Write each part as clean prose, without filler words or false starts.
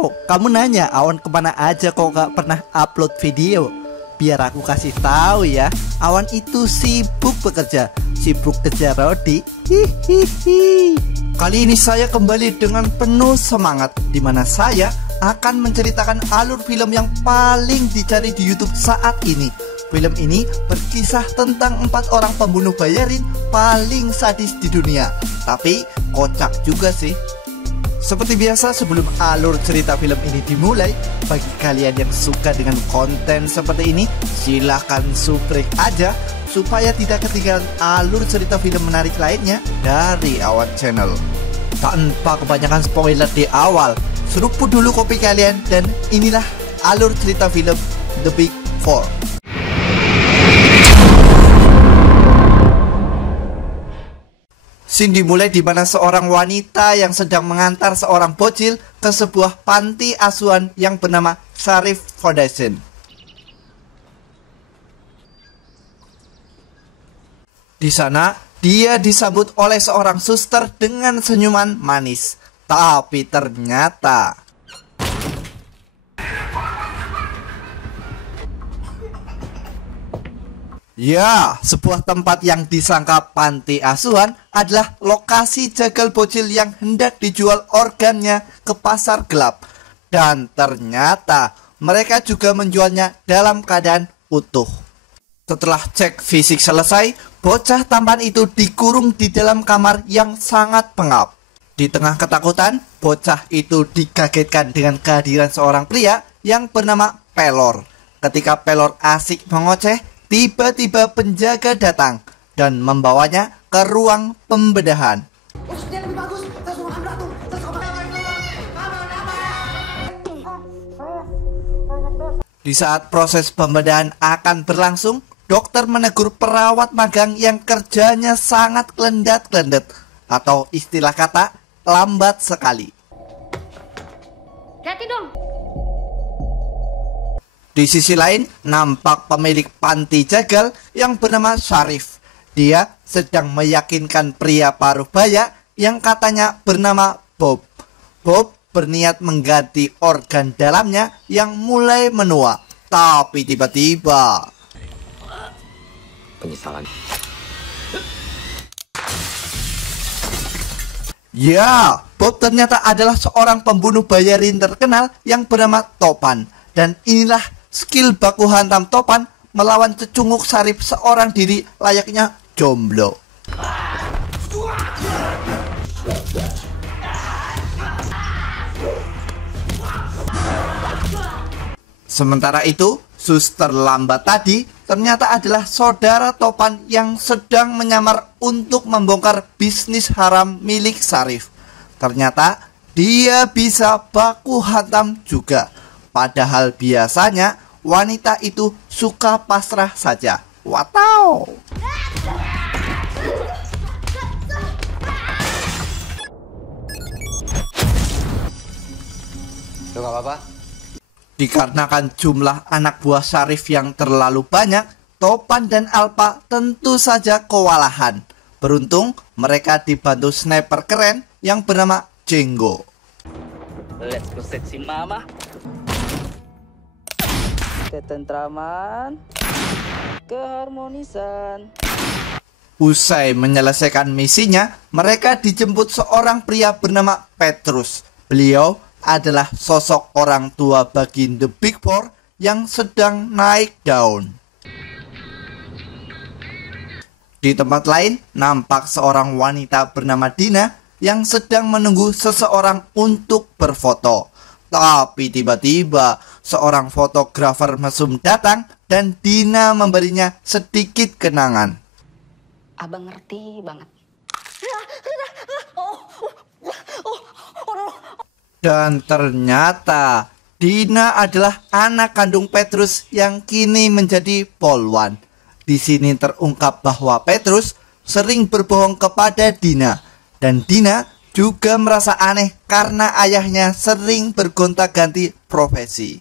Wow, kamu nanya Awan kemana aja kok gak pernah upload video? Biar aku kasih tahu ya, Awan itu sibuk bekerja, sibuk kejar rodi. Hihihi. Kali ini saya kembali dengan penuh semangat, dimana saya akan menceritakan alur film yang paling dicari di YouTube saat ini. Film ini berkisah tentang 4 orang pembunuh bayarin paling sadis di dunia. Tapi kocak juga sih. Seperti biasa, sebelum alur cerita film ini dimulai, bagi kalian yang suka dengan konten seperti ini, silahkan subrek aja supaya tidak ketinggalan alur cerita film menarik lainnya dari Awan Channel. Tanpa kebanyakan spoiler di awal, seruput dulu kopi kalian dan inilah alur cerita film The Big Four. Scene dimulai di mana seorang wanita yang sedang mengantar seorang bocil ke sebuah panti asuhan yang bernama Sharif Foundation. Di sana, dia disambut oleh seorang suster dengan senyuman manis. Tapi ternyata ya, sebuah tempat yang disangka panti asuhan adalah lokasi jagal bocil yang hendak dijual organnya ke pasar gelap. Dan ternyata mereka juga menjualnya dalam keadaan utuh. Setelah cek fisik selesai, bocah tampan itu dikurung di dalam kamar yang sangat pengap. Di tengah ketakutan, bocah itu dikagetkan dengan kehadiran seorang pria yang bernama Pelor. Ketika Pelor asik mengoceh, tiba-tiba penjaga datang dan membawanya ke ruang pembedahan. Di saat proses pembedahan akan berlangsung, dokter menegur perawat magang yang kerjanya sangat kelendat-kelendet, atau istilah kata lambat sekali. Hati dong. Di sisi lain, nampak pemilik panti jagal yang bernama Sharif. Dia sedang meyakinkan pria paruh baya yang katanya bernama Bob. Bob berniat mengganti organ dalamnya yang mulai menua. Tapi tiba-tiba penyesalan. Ya, Bob ternyata adalah seorang pembunuh bayarin terkenal yang bernama Topan. Dan inilah skill baku hantam Topan melawan cecunguk Sharif seorang diri layaknya jomblo. Sementara itu, suster lambat tadi ternyata adalah saudara Topan yang sedang menyamar untuk membongkar bisnis haram milik Sharif. Ternyata dia bisa baku hantam juga. Padahal biasanya wanita itu suka pasrah saja. Wow. Lu gak apa-apa? Dikarenakan jumlah anak buah Sharif yang terlalu banyak, Topan dan Alpa tentu saja kewalahan. Beruntung mereka dibantu sniper keren yang bernama Jenggo. Let's go seksi mama. Ketentraman, keharmonisan. Usai menyelesaikan misinya, mereka dijemput seorang pria bernama Petrus. Beliau adalah sosok orang tua bagi The Big Four yang sedang naik daun. Di tempat lain, nampak seorang wanita bernama Dina yang sedang menunggu seseorang untuk berfoto. Tapi tiba-tiba seorang fotografer mesum datang dan Dina memberinya sedikit kenangan. Abang ngerti banget. Dan ternyata Dina adalah anak kandung Petrus yang kini menjadi polwan. Di sini terungkap bahwa Petrus sering berbohong kepada Dina dan Dina juga merasa aneh karena ayahnya sering bergonta-ganti profesi.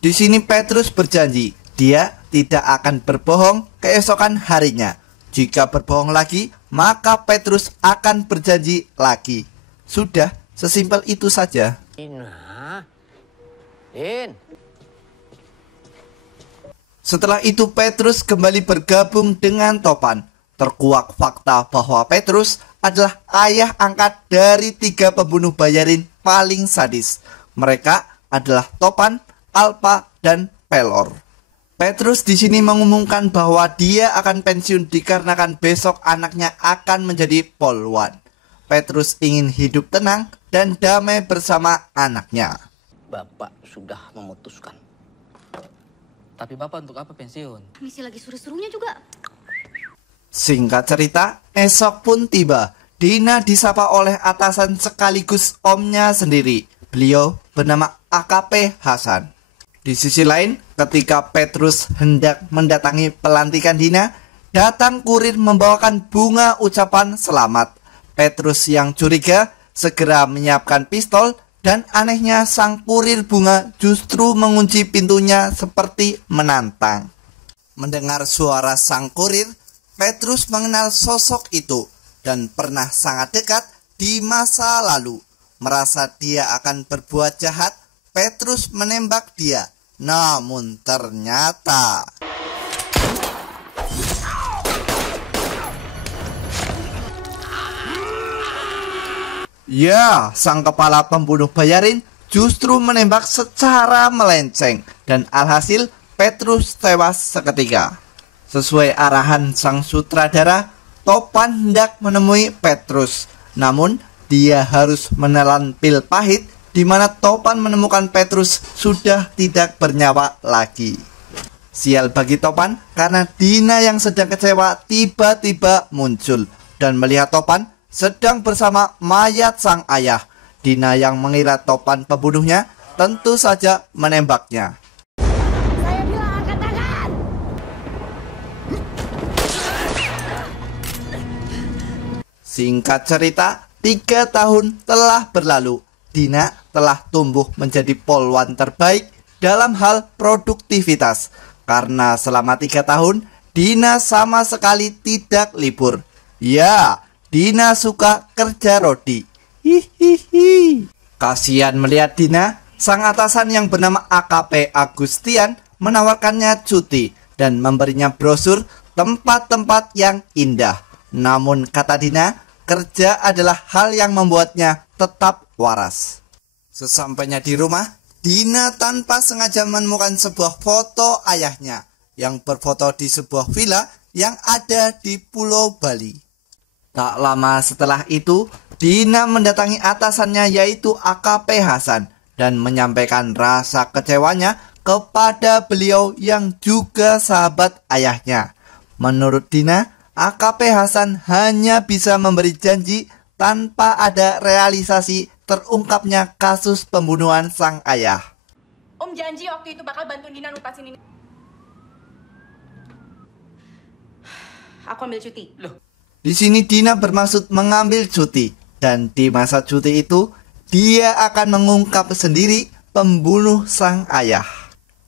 Di sini Petrus berjanji dia tidak akan berbohong keesokan harinya. Jika berbohong lagi, maka Petrus akan berjanji lagi. Sudah, sesimpel itu saja. Setelah itu Petrus kembali bergabung dengan Topan. Terkuak fakta bahwa Petrus adalah ayah angkat dari 3 pembunuh bayarin paling sadis. Mereka adalah Topan, Alpa, dan Pelor. Petrus di sini mengumumkan bahwa dia akan pensiun dikarenakan besok anaknya akan menjadi polwan. Petrus ingin hidup tenang dan damai bersama anaknya. Bapak sudah memutuskan. Tapi Bapak untuk apa pensiun? Masih lagi suruh-suruhnya juga. Singkat cerita, esok pun tiba. Dina disapa oleh atasan sekaligus omnya sendiri. Beliau bernama AKP Hasan. Di sisi lain, ketika Petrus hendak mendatangi pelantikan Dina, datang kurir membawakan bunga ucapan selamat. Petrus yang curiga segera menyiapkan pistol dan anehnya sang kurir bunga justru mengunci pintunya seperti menantang. Mendengar suara sang kurir, Petrus mengenal sosok itu dan pernah sangat dekat di masa lalu. Merasa dia akan berbuat jahat, Petrus menembak dia. Namun ternyata ya, sang kepala pembunuh bayarin justru menembak secara melenceng dan alhasil Petrus tewas seketika. Sesuai arahan sang sutradara, Topan hendak menemui Petrus. Namun, dia harus menelan pil pahit di mana Topan menemukan Petrus sudah tidak bernyawa lagi. Sial bagi Topan karena Dina yang sedang kecewa tiba-tiba muncul dan melihat Topan sedang bersama mayat sang ayah. Dina yang mengira Topan pembunuhnya tentu saja menembaknya. Saya bilang angkat tangan. Singkat cerita, 3 tahun telah berlalu. Dina telah tumbuh menjadi polwan terbaik dalam hal produktivitas. Karena selama 3 tahun, Dina sama sekali tidak libur. Ya, Dina suka kerja rodi. Hihihi. Kasihan melihat Dina, sang atasan yang bernama AKP Agustian menawarkannya cuti dan memberinya brosur tempat-tempat yang indah. Namun kata Dina, kerja adalah hal yang membuatnya tetap waras. Sesampainya di rumah, Dina tanpa sengaja menemukan sebuah foto ayahnya yang berfoto di sebuah villa yang ada di Pulau Bali. Tak lama setelah itu, Dina mendatangi atasannya yaitu AKP Hasan dan menyampaikan rasa kecewanya kepada beliau yang juga sahabat ayahnya. Menurut Dina, AKP Hasan hanya bisa memberi janji tanpa ada realisasi terungkapnya kasus pembunuhan sang ayah. Om janji waktu itu bakal bantu Dina numpasin ini. Aku ambil cuti. Loh, Di sini Dina bermaksud mengambil cuti dan di masa cuti itu dia akan mengungkap sendiri pembunuh sang ayah.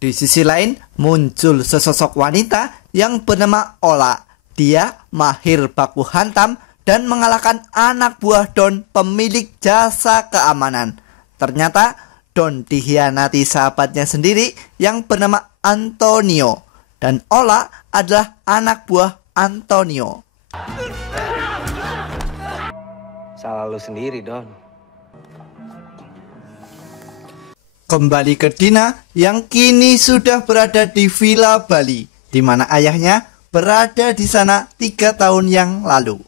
Di sisi lain muncul sesosok wanita yang bernama Ola. Dia mahir baku hantam dan mengalahkan anak buah Don pemilik jasa keamanan. Ternyata Don dikhianati sahabatnya sendiri yang bernama Antonio. Dan Ola adalah anak buah Antonio. Salah lu sendiri, Don. Kembali ke Dina yang kini sudah berada di Villa Bali, di mana ayahnya berada di sana 3 tahun yang lalu.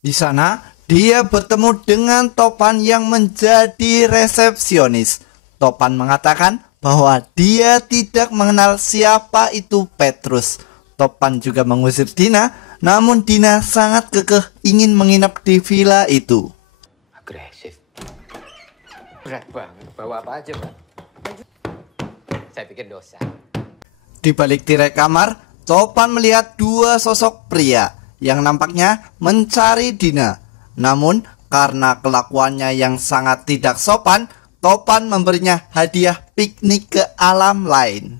Di sana, dia bertemu dengan Topan yang menjadi resepsionis. Topan mengatakan bahwa dia tidak mengenal siapa itu Petrus. Topan juga mengusir Dina, namun Dina sangat kekeh ingin menginap di villa itu. Agresif. Berat banget. Bawa apa aja, Pak? Saya pikir dosa. Di balik tirai kamar, Topan melihat 2 sosok pria yang nampaknya mencari Dina. Namun, Karena kelakuannya yang sangat tidak sopan, Topan memberinya hadiah piknik ke alam lain.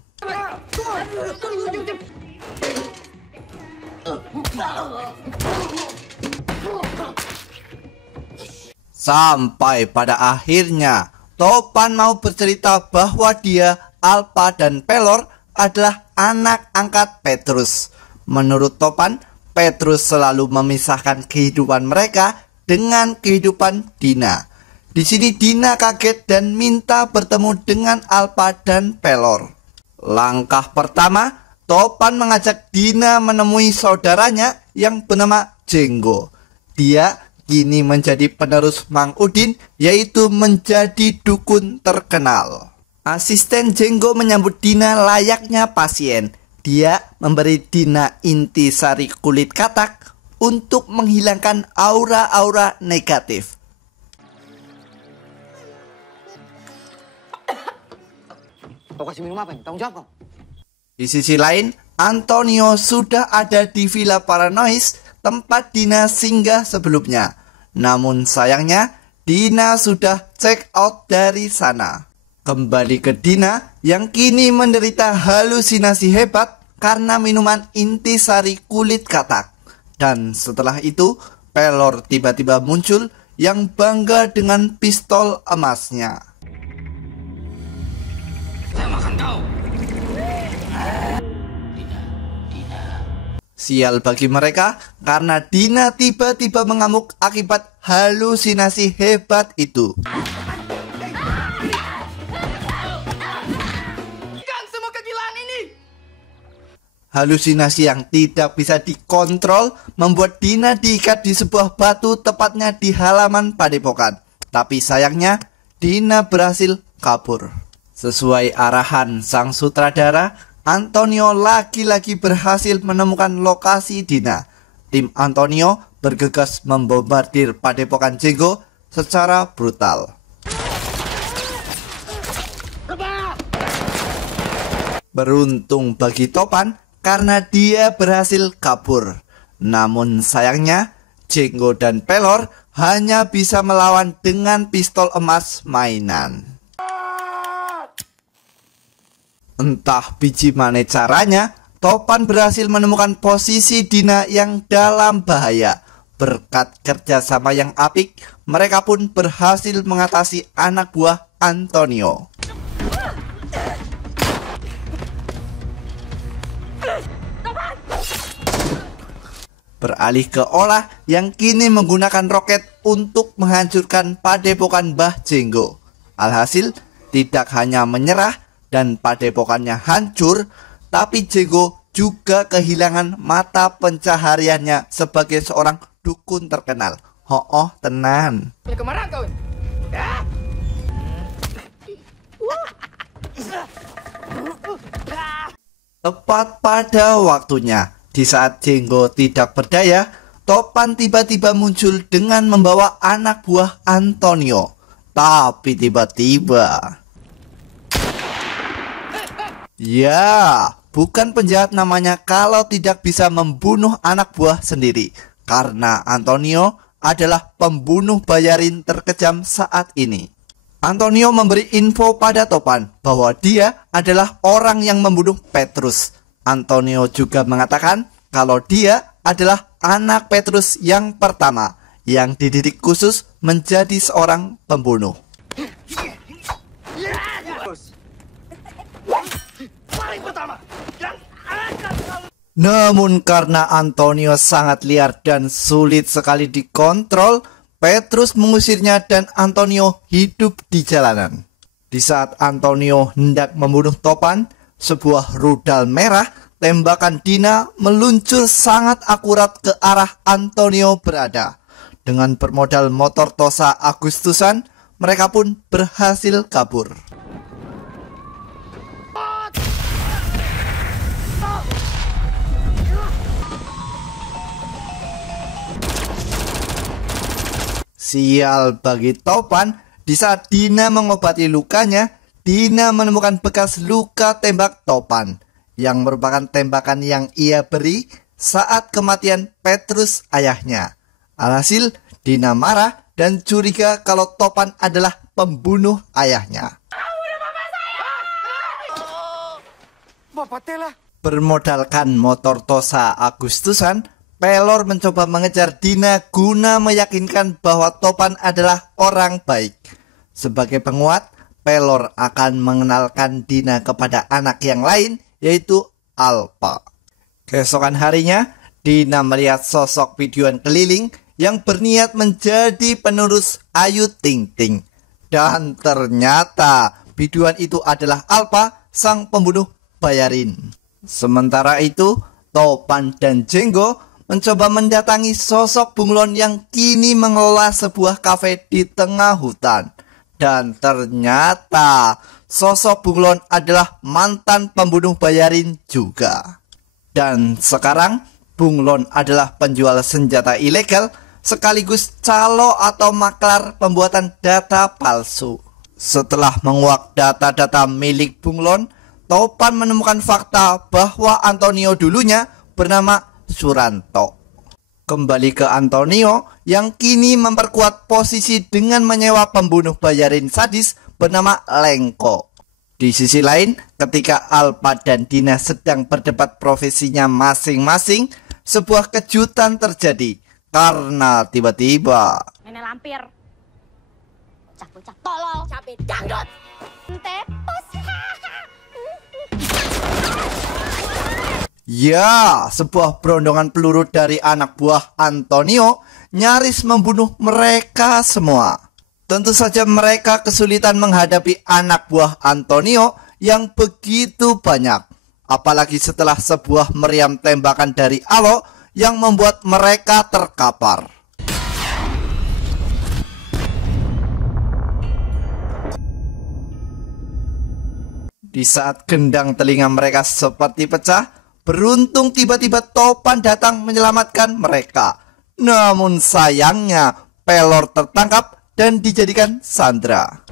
Sampai pada akhirnya Topan mau bercerita bahwa dia, Alpa, dan Pelor adalah anak angkat Petrus. Menurut Topan, Petrus selalu memisahkan kehidupan mereka dengan kehidupan Dina. Di sini Dina kaget dan minta bertemu dengan Alpa dan Pelor. Langkah pertama, Topan mengajak Dina menemui saudaranya yang bernama Jenggo. Dia kini menjadi penerus Mang Udin, yaitu menjadi dukun terkenal. Asisten Jenggo menyambut Dina layaknya pasien. Dia memberi Dina intisari kulit katak untuk menghilangkan aura-aura negatif. Kau kasih minum apa ini? Tanggung jawab kau. Di sisi lain, Antonio sudah ada di Villa Paranois, tempat Dina singgah sebelumnya. Namun sayangnya, Dina sudah check out dari sana. Kembali ke Dina yang kini menderita halusinasi hebat karena minuman intisari kulit katak. Dan setelah itu, Pelor tiba-tiba muncul yang bangga dengan pistol emasnya. Saya makan kau. Sial bagi mereka karena Dina tiba-tiba mengamuk akibat halusinasi hebat itu. Semua kegilaan ini. Halusinasi yang tidak bisa dikontrol membuat Dina diikat di sebuah batu tepatnya di halaman padepokan. Tapi sayangnya Dina berhasil kabur. Sesuai arahan sang sutradara, Antonio lagi-lagi berhasil menemukan lokasi Dina. Tim Antonio bergegas membombardir padepokan Jenggo secara brutal. Beruntung bagi Topan karena dia berhasil kabur. Namun sayangnya Jenggo dan Pelor hanya bisa melawan dengan pistol emas mainan. Entah biji mana caranya, Topan berhasil menemukan posisi Dina yang dalam bahaya. Berkat kerjasama yang apik, mereka pun berhasil mengatasi anak buah Antonio. Beralih ke Olah yang kini menggunakan roket untuk menghancurkan padepokan Mbah Jenggo. Alhasil, tidak hanya menyerah dan padepokannya hancur, tapi Jenggo juga kehilangan mata pencahariannya sebagai seorang dukun terkenal. Ho'oh tenan. Kemana kau? Tepat pada waktunya, di saat Jenggo tidak berdaya, Topan tiba-tiba muncul dengan membawa anak buah Antonio. Tapi tiba-tiba, ya, bukan penjahat namanya kalau tidak bisa membunuh anak buah sendiri. Karena Antonio adalah pembunuh bayarin terkejam saat ini. Antonio memberi info pada Topan bahwa dia adalah orang yang membunuh Petrus. Antonio juga mengatakan kalau dia adalah anak Petrus yang pertama yang dididik khusus menjadi seorang pembunuh. Namun karena Antonio sangat liar dan sulit sekali dikontrol, Petrus mengusirnya dan Antonio hidup di jalanan. Di saat Antonio hendak membunuh Topan, sebuah rudal merah tembakan Dina meluncur sangat akurat ke arah Antonio berada. Dengan bermodal motor Tosa Agustusan, mereka pun berhasil kabur. Sial bagi Topan, di saat Dina mengobati lukanya, Dina menemukan bekas luka tembak Topan, yang merupakan tembakan yang ia beri saat kematian Petrus ayahnya. Alhasil, Dina marah dan curiga kalau Topan adalah pembunuh ayahnya. Bapak telah. Bermodalkan motor Tosa Agustusan, Pelor mencoba mengejar Dina guna meyakinkan bahwa Topan adalah orang baik. Sebagai penguat, Pelor akan mengenalkan Dina kepada anak yang lain, yaitu Alpa. Keesokan harinya, Dina melihat sosok biduan keliling yang berniat menjadi penerus Ayu Ting Ting. Dan ternyata biduan itu adalah Alpa, sang pembunuh bayarin. Sementara itu, Topan dan Jenggo mencoba mendatangi sosok Bunglon yang kini mengelola sebuah kafe di tengah hutan. Dan ternyata sosok Bunglon adalah mantan pembunuh bayarin juga. Dan sekarang Bunglon adalah penjual senjata ilegal sekaligus calo atau maklar pembuatan data palsu. Setelah menguak data-data milik Bunglon, Topan menemukan fakta bahwa Antonio dulunya bernama Suranto. Kembali ke Antonio yang kini memperkuat posisi dengan menyewa pembunuh bayarin sadis bernama Lengko. Di sisi lain, ketika Alpa dan Dina sedang berdebat profesinya masing-masing, sebuah kejutan terjadi karena tiba-tiba Nenek lampir. Bocah-bocah tolol. Cabe dangdut. Tepos. ya, sebuah berondongan peluru dari anak buah Antonio nyaris membunuh mereka semua. Tentu saja mereka kesulitan menghadapi anak buah Antonio yang begitu banyak. Apalagi setelah sebuah meriam tembakan dari Alo yang membuat mereka terkapar. Di saat gendang telinga mereka seperti pecah, beruntung tiba-tiba Topan datang menyelamatkan mereka. Namun sayangnya, Pelor tertangkap dan dijadikan sandera.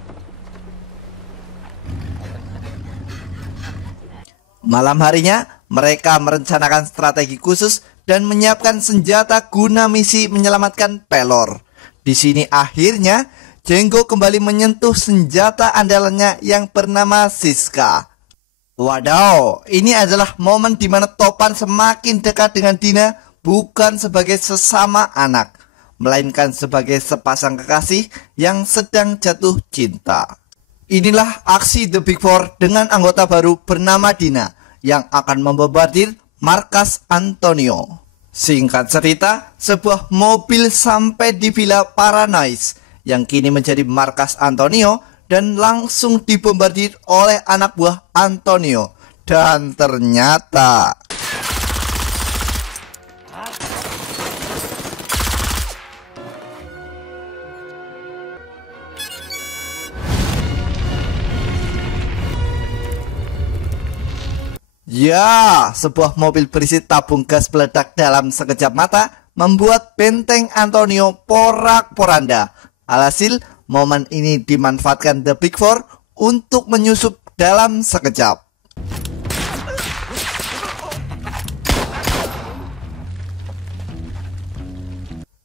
Malam harinya, mereka merencanakan strategi khusus dan menyiapkan senjata guna misi menyelamatkan Pelor. Di sini akhirnya, Jenggo kembali menyentuh senjata andalannya yang bernama Siska. Wadaw, ini adalah momen di mana Topan semakin dekat dengan Dina bukan sebagai sesama anak, melainkan sebagai sepasang kekasih yang sedang jatuh cinta. Inilah aksi The Big Four dengan anggota baru bernama Dina yang akan membombardir markas Antonio. Singkat cerita, sebuah mobil sampai di Villa Paranoise yang kini menjadi markas Antonio dan langsung dibombardir oleh anak buah Antonio. Dan ternyata ya, sebuah mobil berisi tabung gas meledak dalam sekejap mata membuat benteng Antonio porak-poranda. Alhasil, momen ini dimanfaatkan The Big Four untuk menyusup dalam sekejap.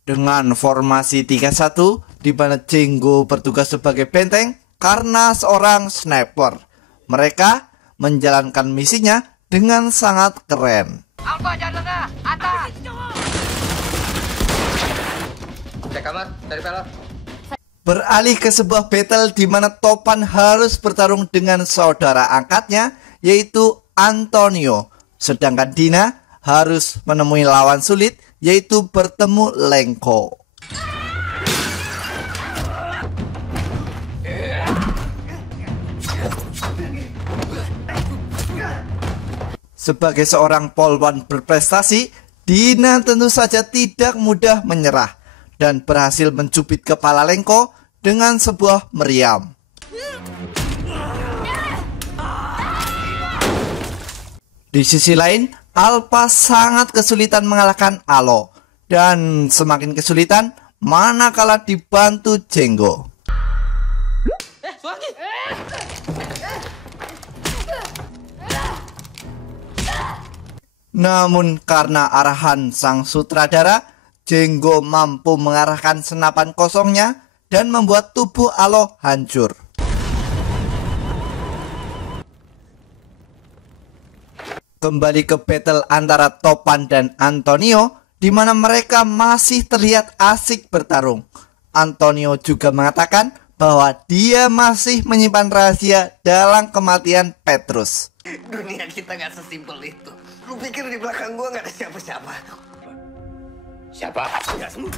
Dengan formasi 3-1, di mana Jenggo bertugas sebagai benteng karena seorang sniper. Mereka menjalankan misinya dengan sangat keren. Alfa jangan lengah, atas. Cek kamar dari Pelor. Beralih ke sebuah battle di mana Topan harus bertarung dengan saudara angkatnya, yaitu Antonio. Sedangkan Dina harus menemui lawan sulit, yaitu bertemu Lengko. Sebagai seorang polwan berprestasi, Dina tentu saja tidak mudah menyerah dan berhasil mencubit kepala Lengko dengan sebuah meriam. Di sisi lain, Alpa sangat kesulitan mengalahkan Alo dan semakin kesulitan manakala dibantu Jenggo. Namun karena arahan sang sutradara, Jenggo mampu mengarahkan senapan kosongnya dan membuat tubuh Alo hancur. Kembali ke battle antara Topan dan Antonio, di mana mereka masih terlihat asik bertarung. Antonio juga mengatakan bahwa dia masih menyimpan rahasia dalam kematian Petrus. Dunia kita nggak sesimpel itu. Lu pikir di belakang gua nggak ada siapa-siapa? Siapa? Ya, semua.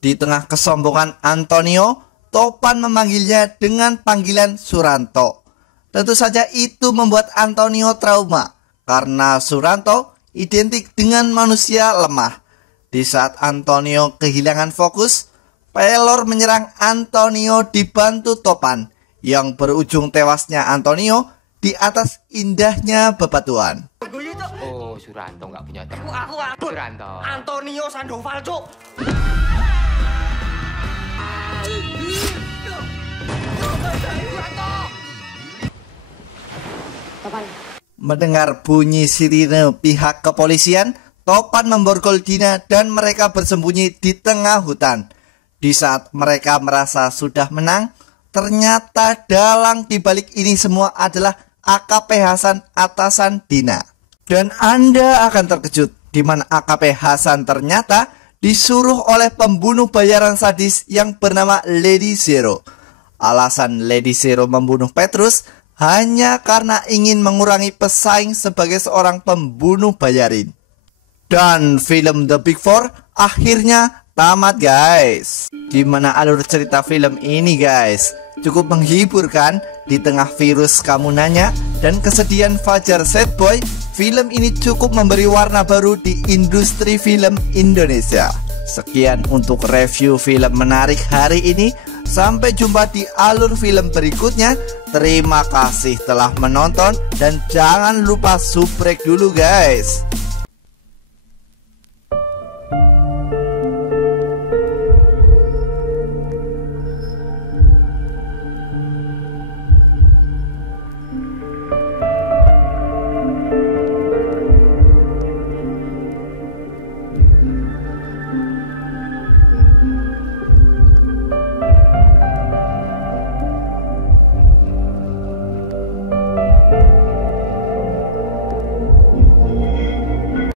Di tengah kesombongan Antonio, Topan memanggilnya dengan panggilan Suranto. Tentu saja itu membuat Antonio trauma, karena Suranto identik dengan manusia lemah. Di saat Antonio kehilangan fokus, Pelor menyerang Antonio dibantu Topan, yang berujung tewasnya Antonio di atas indahnya bebatuan. Oh, Suranto nggak punya teman. Suranto. Antonio Sandoval, Cuk. Topan. Mendengar bunyi sirine pihak kepolisian, Topan memborgol Dina dan mereka bersembunyi di tengah hutan. Di saat mereka merasa sudah menang, ternyata dalang dibalik ini semua adalah AKP Hasan atasan Dina. Dan Anda akan terkejut di mana AKP Hasan ternyata disuruh oleh pembunuh bayaran sadis yang bernama Lady Zero. Alasan Lady Zero membunuh Petrus hanya karena ingin mengurangi pesaing sebagai seorang pembunuh bayarin. Dan film The Big Four akhirnya tamat, guys. Gimana alur cerita film ini, guys? Cukup menghibur kan? Di tengah virus kamu nanya dan kesedihan Fajar Sad Boy, film ini cukup memberi warna baru di industri film Indonesia. Sekian untuk review film menarik hari ini. Sampai jumpa di alur film berikutnya. Terima kasih telah menonton dan jangan lupa subrek dulu, guys.